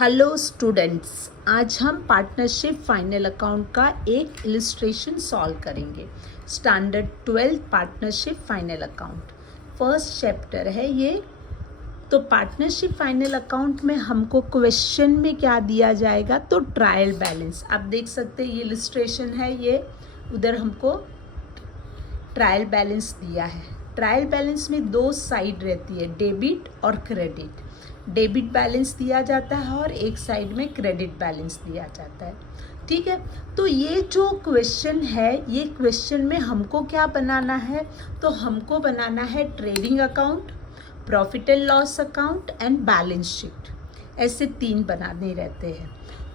Hello students, आज हम partnership final account का एक इलस्ट्रेशन सॉल्व करेंगे। Standard 12 partnership final account first chapter है ये। तो पार्टनरशिप फाइनल अकाउंट में हमको क्वेश्चन में क्या दिया जाएगा, तो ट्रायल बैलेंस। आप देख सकते हैं ये इलस्ट्रेशन है, ये उधर हमको ट्रायल बैलेंस दिया है। ट्रायल बैलेंस में दो साइड रहती है, डेबिट और क्रेडिट। डेबिट बैलेंस दिया जाता है और एक साइड में क्रेडिट बैलेंस दिया जाता है। ठीक है, तो ये जो क्वेश्चन है, ये क्वेश्चन में हमको क्या बनाना है, तो हमको बनाना है trading account, profit and loss account and balance sheet. ऐसे तीन बनाने रहते हैं।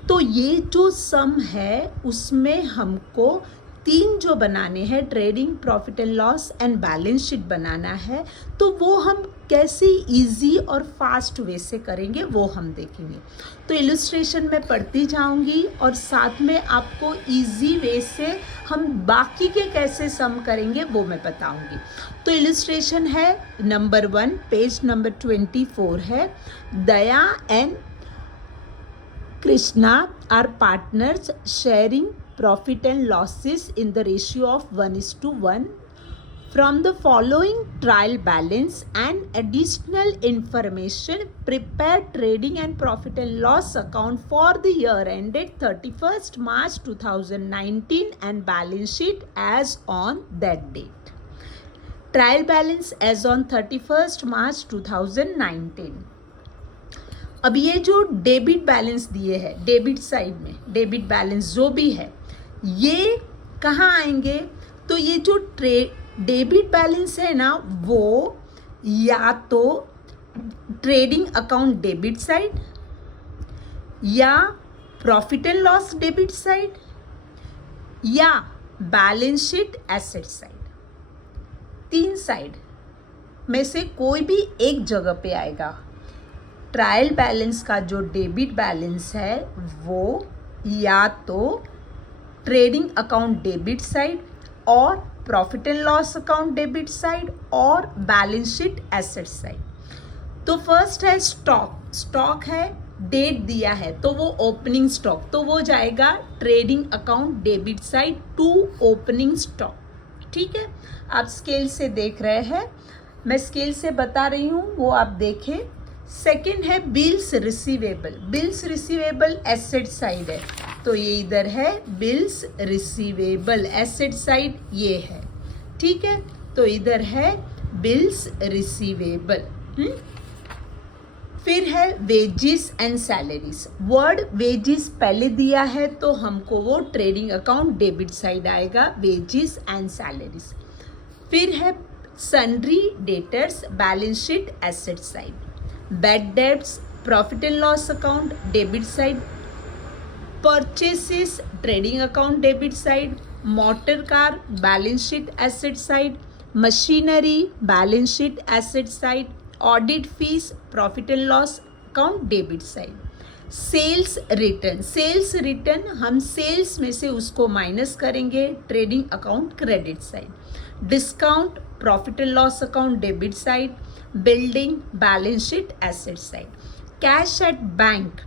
तो ये जो सम है उसमें हमको तीन जो बनाने हैं, trading, profit and loss and balance sheet बनाना है। तो वो हम कैसे इजी और फास्ट वे से करेंगे वो हम देखेंगे। तो इलस्ट्रेशन में पढ़ती जाऊंगी और साथ में आपको इजी वे से हम बाकी के कैसे सम करेंगे वो मैं बताऊंगी। तो इलस्ट्रेशन है नंबर 1, पेज नंबर 24 है। दया and Krishna are partners sharing profit and losses in the ratio of 1:1. From the following trial balance and additional information, prepare trading and profit and loss account for the year ended 31st March 2019 and balance sheet as on that date. Trial balance as on 31st March 2019. अब ये जो debit balance दिए हैं, debit side में debit balance जो भी है ये कहाँ आएंगे, तो ये जो डेबिट बैलेंस है ना, वो या तो ट्रेडिंग अकाउंट डेबिट साइड, या profit and loss debit side, या बैलेंस शीट एसेट साइड। तीन साइड में से कोई भी एक जगह पे आएगा। ट्रायल बैलेंस का जो डेबिट बैलेंस है वो या तो ट्रेडिंग अकाउंट डेबिट साइड और profit and loss account debit side और बैलेंस शीट एसेट साइड। तो फर्स्ट है स्टॉक। स्टॉक है, डेट दिया है तो वो ओपनिंग स्टॉक, तो वो जाएगा trading account debit side to opening stock. ठीक है, आप स्केल से देख रहे हैं, मैं स्केल से बता रही हूँ, वो आप देखें। सेकेंड है bills receivable. Bills receivable asset side है, तो ये इधर है बिल्स रिसीवेबल एसेट साइड, ये है। ठीक है, तो इधर है बिल्स रिसीवेबल। फिर है wages and salaries. Word wages पहले दिया है तो हमको वो ट्रेडिंग अकाउंट डेबिट साइड आएगा, वेजिस एंड सैलरीज। फिर है sundry debtors, balance sheet asset side. Bad debts, profit and loss account debit side. Purchases, trading account debit side. Motor car, balance sheet asset side. Machinery, balance sheet asset side. Audit fees, profit and loss account debit side. Sales return, sales return हम sales में से उसको minus करेंगे, trading account credit side. Discount, profit and loss account debit side. Building, balance sheet asset side. Cash at bank,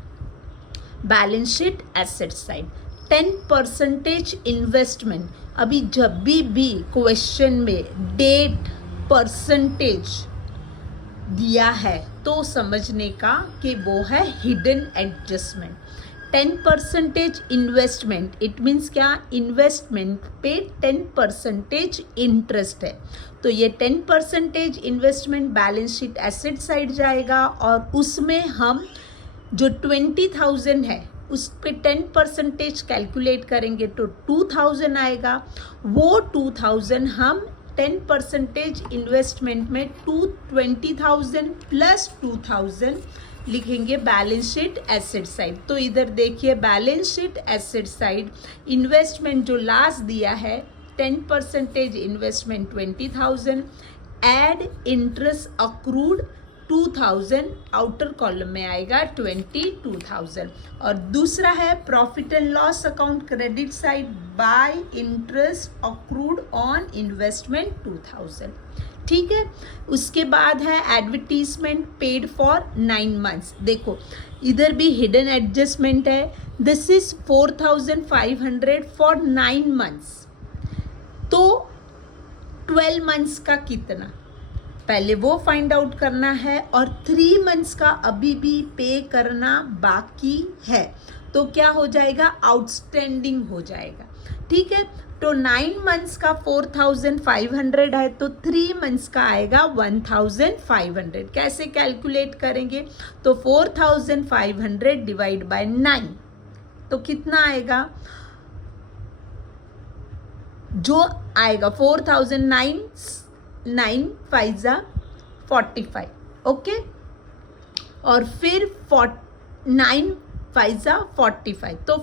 balance sheet asset side. 10% investment. अभी जब भी question में date percentage दिया है तो समझने का कि वो है hidden adjustment. 10% investment, it means क्या, इन्वेस्टमेंट पे 10% इंटरेस्ट है, तो ये 10% investment balance sheet asset side जाएगा। और उसमें हम जो 20,000 है उस पे 10% कैलकुलेट करेंगे तो 2,000 आएगा। वो 2,000 हम 10% इन्वेस्टमेंट में 20,000 प्लस 2,000 लिखेंगे बैलेंस शीट एसेट साइड। तो इधर देखिए balance sheet asset side, investment जो लास्ट दिया है 10% investment 20,000, add interest accrued 2,000, outer column में आएगा 22,000। और दूसरा है profit and loss account credit side, by interest accrued on investment 2,000। ठीक है। उसके बाद है एडवर्टीजमेंट पेड फॉर 9 मंथ्स। देखो इधर भी हिडन एडजस्टमेंट है। This is 4500 for 9 months. तो 12 मंथ्स का कितना, पहले वो फाइंड आउट करना है, और 3 मंथ्स का अभी भी पे करना बाकी है, तो क्या हो जाएगा, आउटस्टैंडिंग हो जाएगा। ठीक है, तो 9 मंथ्स का 4500 है, तो 3 मंथ्स का आएगा 1500। कैसे कैलकुलेट करेंगे, तो 4500 डिवाइड बाय 9, तो कितना आएगा, जो आएगा 4009 9 5 45, ओके। और फिर 9 5 45, तो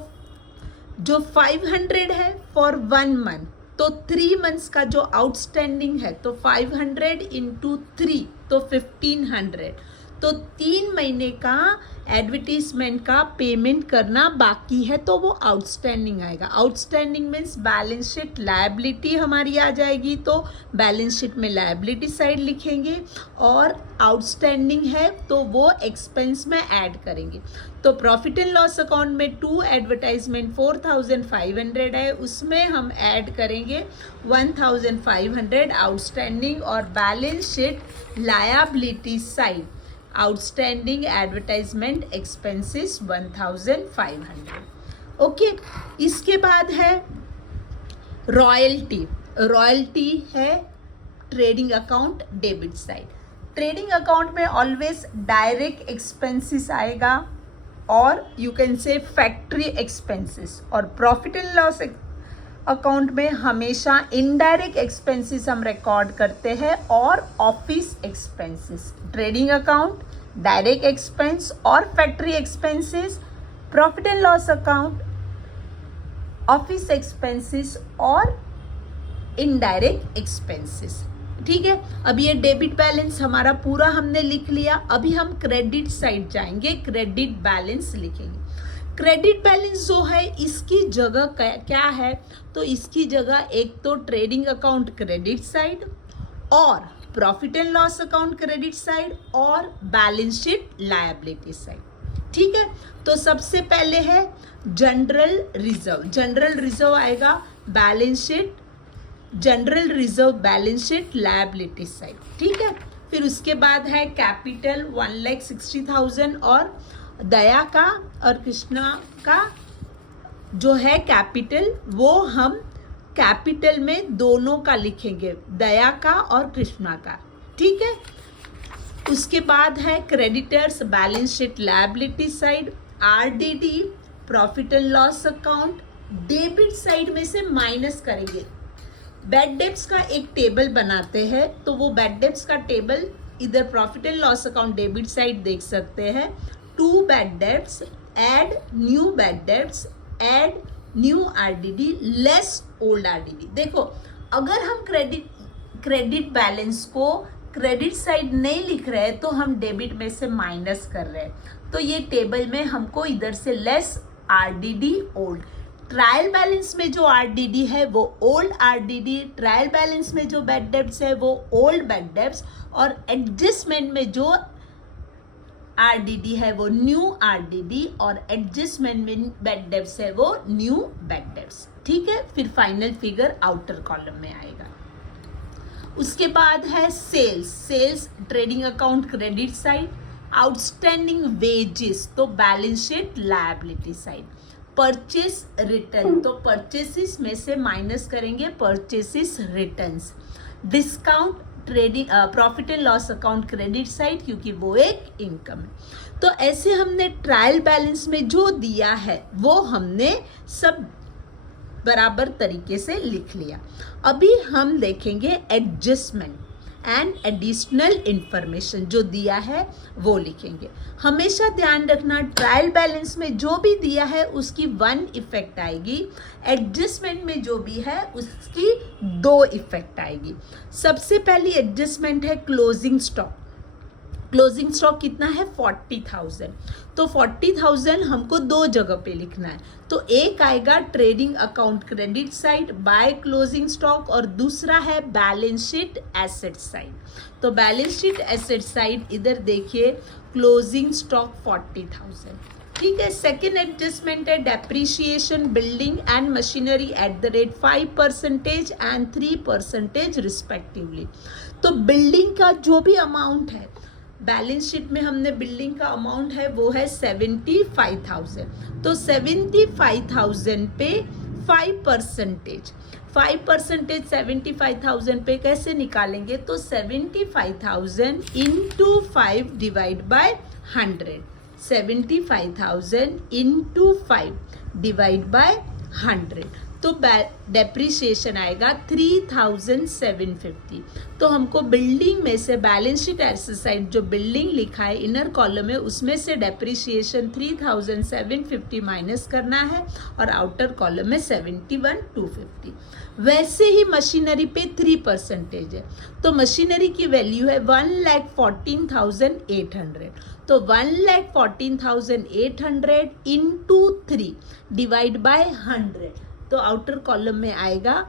जो 500 है फॉर 1 मंथ, तो 3 मंथ्स का जो आउटस्टैंडिंग है, तो 500 इंटू 3, तो 1500, तो 3 महीने का एडवर्टीजमेंट का पेमेंट करना बाकी है, तो वो आउटस्टैंडिंग आएगा। Outstanding means balance sheet liability हमारी आ जाएगी, तो बैलेंस शीट में लायबिलिटी साइड लिखेंगे, और आउटस्टैंडिंग है तो वो एक्सपेंस में ऐड करेंगे। तो प्रॉफिट एंड लॉस अकाउंट में 2 एडवर्टाइजमेंट 4500 है, उसमें हम ऐड करेंगे 1500 आउटस्टैंडिंग, और balance sheet liability side outstanding advertisement expenses 1500, okay. इसके बाद है रॉयल्टी। रॉयल्टी है trading account debit side. Trading account में ऑलवेज डायरेक्ट एक्सपेंसेस आएगा, और you can say factory expenses, और प्रॉफिट एंड लॉस अकाउंट में हमेशा इनडायरेक्ट एक्सपेंसेस हम रिकॉर्ड करते हैं, और office expenses. Trading account direct expense और factory expenses, profit and loss account office expenses और इनडायरेक्ट एक्सपेंसेस। ठीक है, अब ये डेबिट बैलेंस हमारा पूरा हमने लिख लिया। अभी हम क्रेडिट साइड जाएंगे, क्रेडिट बैलेंस लिखेंगे। क्रेडिट बैलेंस जो है इसकी जगह क्या है, तो इसकी जगह एक तो ट्रेडिंग अकाउंट क्रेडिट साइड, और profit and loss account credit side, और बैलेंस शीट लायबिलिटी साइड। ठीक है, तो सबसे पहले है जनरल रिजर्व। जनरल रिजर्व आएगा balance sheet, general reserve balance sheet liability side. ठीक है, फिर उसके बाद है कैपिटल 1,60,000, और दया का और कृष्णा का जो है कैपिटल, वो हम कैपिटल में दोनों का लिखेंगे, दया का और कृष्णा का। ठीक है, उसके बाद है creditors balance sheet liability side, RDD profit and loss account debit side में से माइनस करेंगे। बैड डेब्ट्स का एक टेबल बनाते हैं, तो वो बैड डेब्ट्स का टेबल इधर profit and loss account debit side देख सकते हैं। 2 bad debts, add new bad debts, add new RDD less old RDD. देखो अगर हम क्रेडिट बैलेंस को क्रेडिट साइड नहीं लिख रहे हैं, तो हम डेबिट में से माइनस कर रहे हैं, तो ये टेबल में हमको इधर से less RDD old. Trial balance में जो आरडीडी है वो ओल्ड आरडीडी, ट्रायल बैलेंस में जो बैड डेब्ट्स है वो ओल्ड बैड डेब्ट्स, और एडजस्टमेंट में जो आरडीडी है वो न्यू आरडीडी, और एडजस्टमेंट में बैड डेब्ट्स है वो न्यू बैड डेब्ट्स। ठीक है, फिर फाइनल फिगर आउटर कॉलम में आएगा। उसके बाद है sales. Sales trading account credit side, outstanding wages तो balance sheet liability side, purchase return तो परचेसिस में से माइनस करेंगे purchases returns, discount trading profit and loss account credit side क्योंकि वो एक इनकम है। तो ऐसे हमने ट्रायल बैलेंस में जो दिया है वो हमने सब बराबर तरीके से लिख लिया। अभी हम देखेंगे एडजस्टमेंट एंड एडिशनल इंफॉर्मेशन जो दिया है वो लिखेंगे। हमेशा ध्यान रखना ट्रायल बैलेंस में जो भी दिया है उसकी 1 इफेक्ट आएगी, एडजस्टमेंट में जो भी है उसकी 2 इफेक्ट आएगी। सबसे पहली एडजस्टमेंट है क्लोजिंग स्टॉक। क्लोजिंग स्टॉक कितना है 40,000, तो 40,000 हमको दो जगह पे लिखना है। तो एक आएगा trading account credit side by closing stock और दूसरा है बैलेंस शीट एसेट साइड। तो बैलेंस शीट एसेट साइड इधर देखिए क्लोजिंग स्टॉक 40,000, ठीक है। सेकेंड एडजस्टमेंट है depreciation building and machinery at the rate 5% and 3% respectively. तो बिल्डिंग का जो भी अमाउंट है बैलेंस शीट में हमने बिल्डिंग का अमाउंट है वो है 75,000, तो 75,000 पे 5%, 5% 75,000 पे कैसे निकालेंगे, तो 75,000 into 5 divide by 100, 75,000 into 5 divide by 100, तो डेप्रीशिएशन आएगा 3,750। तो हमको बिल्डिंग में से बैलेंस शीट एसेट साइड जो बिल्डिंग लिखा है इनर कॉलम में उसमें से डेप्रीशिएशन 3,750 माइनस करना है और आउटर कॉलम में 71,250। वैसे ही मशीनरी पे 3% है, तो मशीनरी की वैल्यू है 1,14,800, तो 1,14,800 इंटू 3 डिवाइड बाय 100, तो आउटर कॉलम में आएगा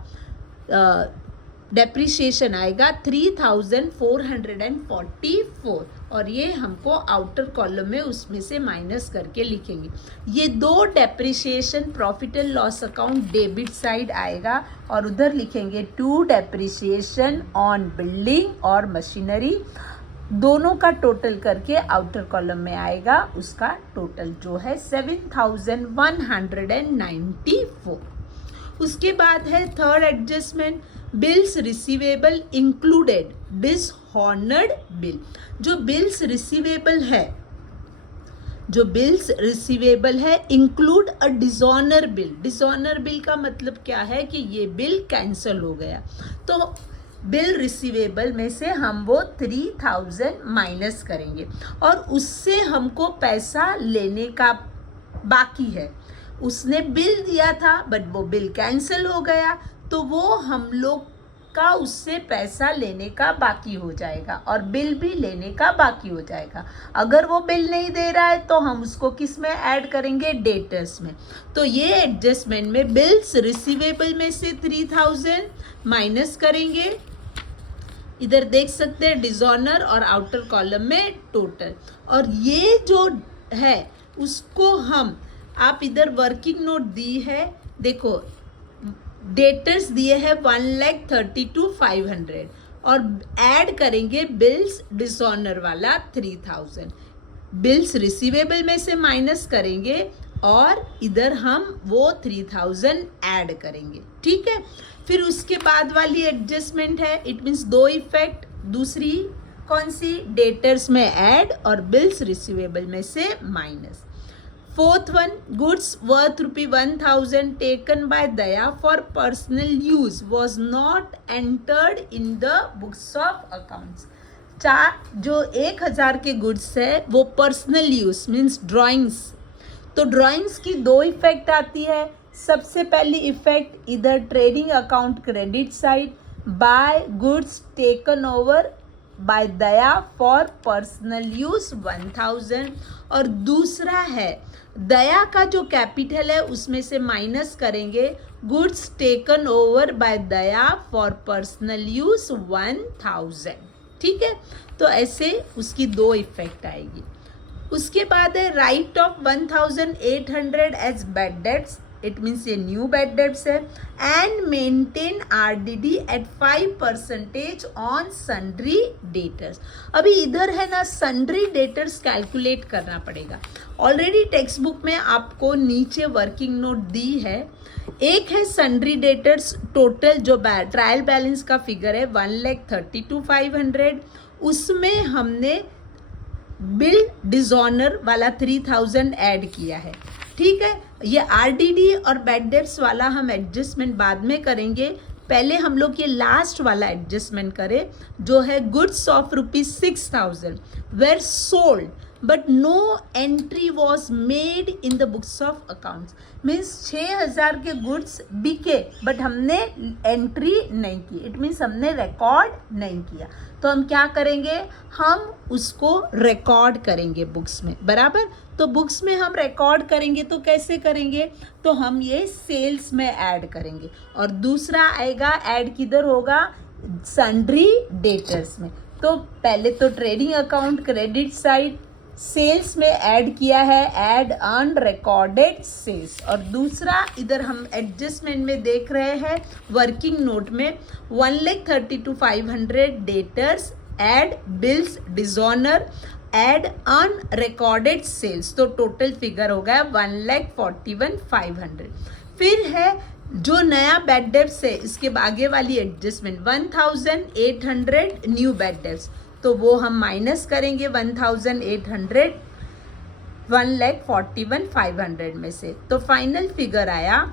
डेप्रीशिएशन आएगा 3,444 और ये हमको आउटर कॉलम में उसमें से माइनस करके लिखेंगे। ये दो depreciation profit and loss account debit side आएगा और उधर लिखेंगे टू डेप्रीशिएशन ऑन बिल्डिंग और मशीनरी, दोनों का टोटल करके आउटर कॉलम में आएगा उसका टोटल जो है 7,194। उसके बाद है third adjustment bills receivable included dishonoured bill. जो बिल्स रिसीवेबल है include a dishonour bill. Dishonour bill का मतलब क्या है कि ये बिल कैंसिल हो गया, तो बिल रिसीवेबल में से हम वो 3,000 माइनस करेंगे और उससे हमको पैसा लेने का बाकी है। उसने बिल दिया था बट वो बिल कैंसिल हो गया, तो वो हम लोग का उससे पैसा लेने का बाकी हो जाएगा और बिल भी लेने का बाकी हो जाएगा। अगर वो बिल नहीं दे रहा है तो हम उसको किस में ऐड करेंगे, डेटर्स में। तो ये एडजस्टमेंट में बिल्स रिसीवेबल में से 3,000 माइनस करेंगे, इधर देख सकते हैं डिसऑनर और आउटर कॉलम में टोटल, और ये जो है उसको हम आप इधर वर्किंग नोट दी है, देखो डेटर्स दिए हैं 1,32,500 और ऐड करेंगे बिल्स डिसऑनर वाला 3,000, बिल्स रिसीवेबल में से माइनस करेंगे और इधर हम वो 3,000 ऐड करेंगे, ठीक है। फिर उसके बाद वाली एडजस्टमेंट है, इट मीन्स दो इफेक्ट, दूसरी कौन सी, डेटर्स में ऐड और बिल्स रिसीवेबल में से minus. Fourth one, goods worth ₹1,000 taken by Daya for personal use was not entered in the books of accounts. जो 1,000 के गुड्स है वो पर्सनल यूज मीन्स ड्राइंग्स, तो ड्राइंग्स की दो इफेक्ट आती है। सबसे पहली इफेक्ट इधर trading account credit side bye goods taken over by Daya for personal use 1,000, और दूसरा है दया का जो कैपिटल है उसमें से माइनस करेंगे goods taken over by Daya for personal use 1,000, ठीक है। तो ऐसे उसकी दो इफेक्ट आएगी। उसके बाद है write off 1,800 as bad debts, it means ये न्यू बैड डेट्स है, and maintain RDD at 5% on sundry debtors. अभी इधर है ना सन्ड्री डेटर्स कैलकुलेट करना पड़ेगा। ऑलरेडी टेक्स्ट बुक में आपको नीचे वर्किंग नोट दी है। एक है सन्ड्री डेटर्स, टोटल जो ट्रायल बैलेंस का फिगर है 1,32,500, उसमें हमने बिल डिसऑनर वाला 3,000 ऐड किया है, ठीक है। ये RDD और बैड डेट्स वाला हम एडजस्टमेंट बाद में करेंगे, पहले हम लोग ये लास्ट वाला एडजस्टमेंट करें जो है goods of ₹6,000 were sold but no entry was made in the books of accounts. Means 6,000 के गुड्स बिके बट हमने एंट्री नहीं की, इट मीन्स हमने रिकॉर्ड नहीं किया। तो हम क्या करेंगे, हम उसको रिकॉर्ड करेंगे बुक्स में, बराबर। तो बुक्स में हम रिकॉर्ड करेंगे तो कैसे करेंगे, तो हम ये सेल्स में ऐड करेंगे। और दूसरा आएगा ऐड किधर होगा, सन्ड्री डेटर्स में। तो पहले तो trading account credit side sales में ऐड किया है, ऐड अनरिकॉर्डेड सेल्स। और दूसरा इधर हम एडजस्टमेंट में देख रहे हैं वर्किंग नोट में 1,32,500 debtors, add bills dishonour, add unrecorded sales. तो टोटल फिगर हो गया 1,41,500। फिर है जो नया बैड डेब्ट्स है, इसके आगे वाली एडजस्टमेंट 1,800 न्यू बैड डेब्ट्स, तो वो हम माइनस करेंगे 1,800 1,41,500 में से। तो फाइनल फिगर आया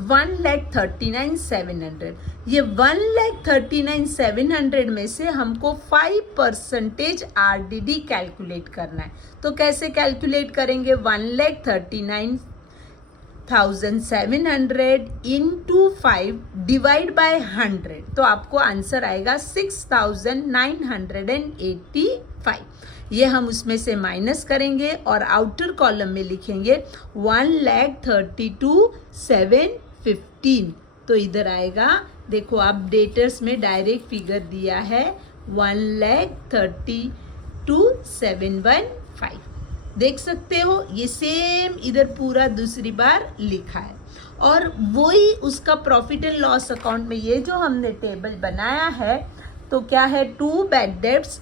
1,39,700। ये 1,39,700 में से हमको 5% RDD कैलकुलेट करना है। तो कैसे कैलकुलेट करेंगे, 1,39,700 इंटू 5 डिवाइड बाय 100, तो आपको आंसर आएगा 6,985। ये हम उसमें से माइनस करेंगे और आउटर कॉलम में लिखेंगे 1,32,715। तो इधर आएगा, देखो आप डेटर्स में डायरेक्ट फिगर दिया है 1,32,715, देख सकते हो। ये सेम इधर पूरा दूसरी बार लिखा है और वही उसका प्रॉफिट एंड लॉस अकाउंट में ये जो हमने टेबल बनाया है, तो क्या है, 2 बैड डेब्ट्स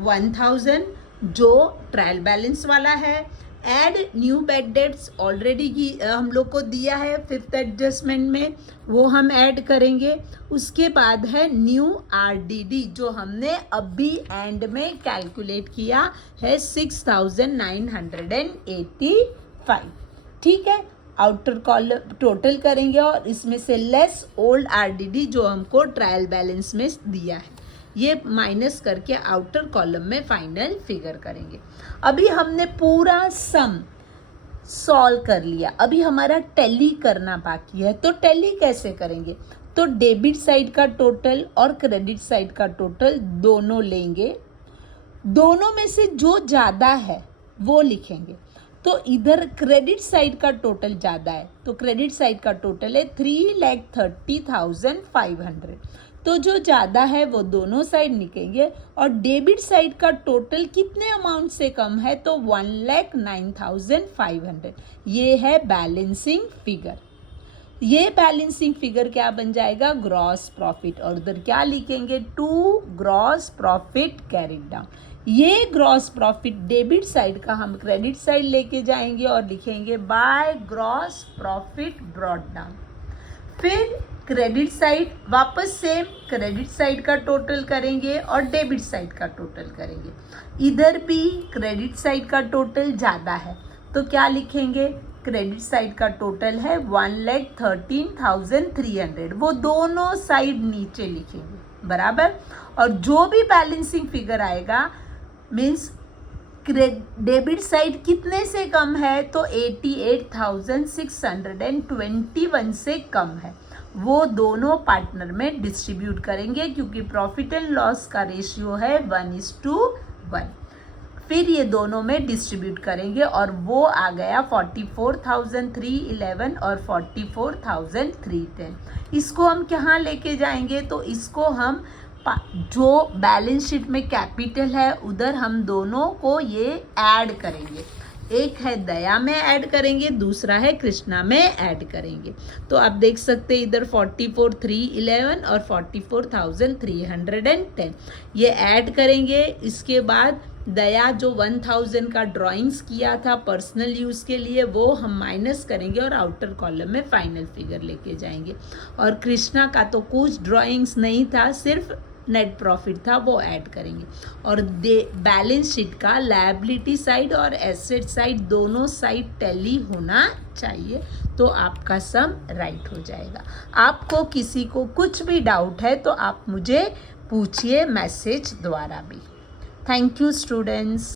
1,000 जो ट्रायल बैलेंस वाला है, add new bad debts already की हम लोग को दिया है 5th एडजस्टमेंट में, वो हम ऐड करेंगे। उसके बाद है न्यू RDD जो हमने अभी एंड में कैलकुलेट किया है 6,985। ठीक है, आउटर कॉलम टोटल करेंगे और इसमें से लेस ओल्ड RDD जो हमको ट्रायल बैलेंस में दिया है, ये माइनस करके आउटर कॉलम में फाइनल फिगर करेंगे। अभी हमने पूरा सम सॉल्व कर लिया, अभी हमारा टैली करना बाकी है। तो टैली कैसे करेंगे, तो डेबिट साइड का टोटल और क्रेडिट साइड का टोटल दोनों लेंगे, दोनों में से जो ज़्यादा है वो लिखेंगे। तो इधर क्रेडिट साइड का टोटल ज़्यादा है, तो क्रेडिट साइड का टोटल है 3,30,500, तो जो ज़्यादा है वो दोनों साइड लिखेंगे। और डेबिट साइड का टोटल कितने अमाउंट से कम है, तो 1,09,500। ये है बैलेंसिंग फिगर। ये बैलेंसिंग फिगर क्या बन जाएगा, ग्रॉस प्रॉफिट। और उधर क्या लिखेंगे, 2 ग्रॉस प्रॉफिट कैरिड डाउन। ये ग्रॉस प्रॉफिट डेबिट साइड का हम क्रेडिट साइड लेके जाएंगे और लिखेंगे by gross profit brought down. फिर क्रेडिट साइड वापस सेम क्रेडिट साइड का टोटल करेंगे और डेबिट साइड का टोटल करेंगे। इधर भी क्रेडिट साइड का टोटल ज़्यादा है, तो क्या लिखेंगे, क्रेडिट साइड का टोटल है 1,13,300, वो दोनों साइड नीचे लिखेंगे, बराबर। और जो भी बैलेंसिंग फिगर आएगा मीन्स डेबिट साइड कितने से कम है, तो 88,621 से कम है, वो दोनों पार्टनर में डिस्ट्रीब्यूट करेंगे क्योंकि प्रॉफिट एंड लॉस का रेशियो है 1:1। फिर ये दोनों में डिस्ट्रीब्यूट करेंगे और वो आ गया 44,311 और 44,310। इसको हम कहाँ लेके जाएंगे, तो इसको हम जो बैलेंस शीट में कैपिटल है उधर हम दोनों को ये ऐड करेंगे। एक है दया में ऐड करेंगे, दूसरा है कृष्णा में ऐड करेंगे। तो आप देख सकते हैं इधर 44,311 और 44,310 ये ऐड करेंगे। इसके बाद दया जो 1,000 का ड्राइंग्स किया था पर्सनल यूज़ के लिए, वो हम माइनस करेंगे और आउटर कॉलम में फाइनल फिगर लेके जाएंगे। और कृष्णा का तो कुछ ड्राइंग्स नहीं था, सिर्फ नेट प्रॉफिट था, वो ऐड करेंगे। और बैलेंस शीट का लायबिलिटी साइड और एसेट साइड दोनों साइड टैली होना चाहिए, तो आपका सम राइट हो जाएगा। आपको किसी को कुछ भी डाउट है तो आप मुझे पूछिए मैसेज द्वारा भी। Thank you students.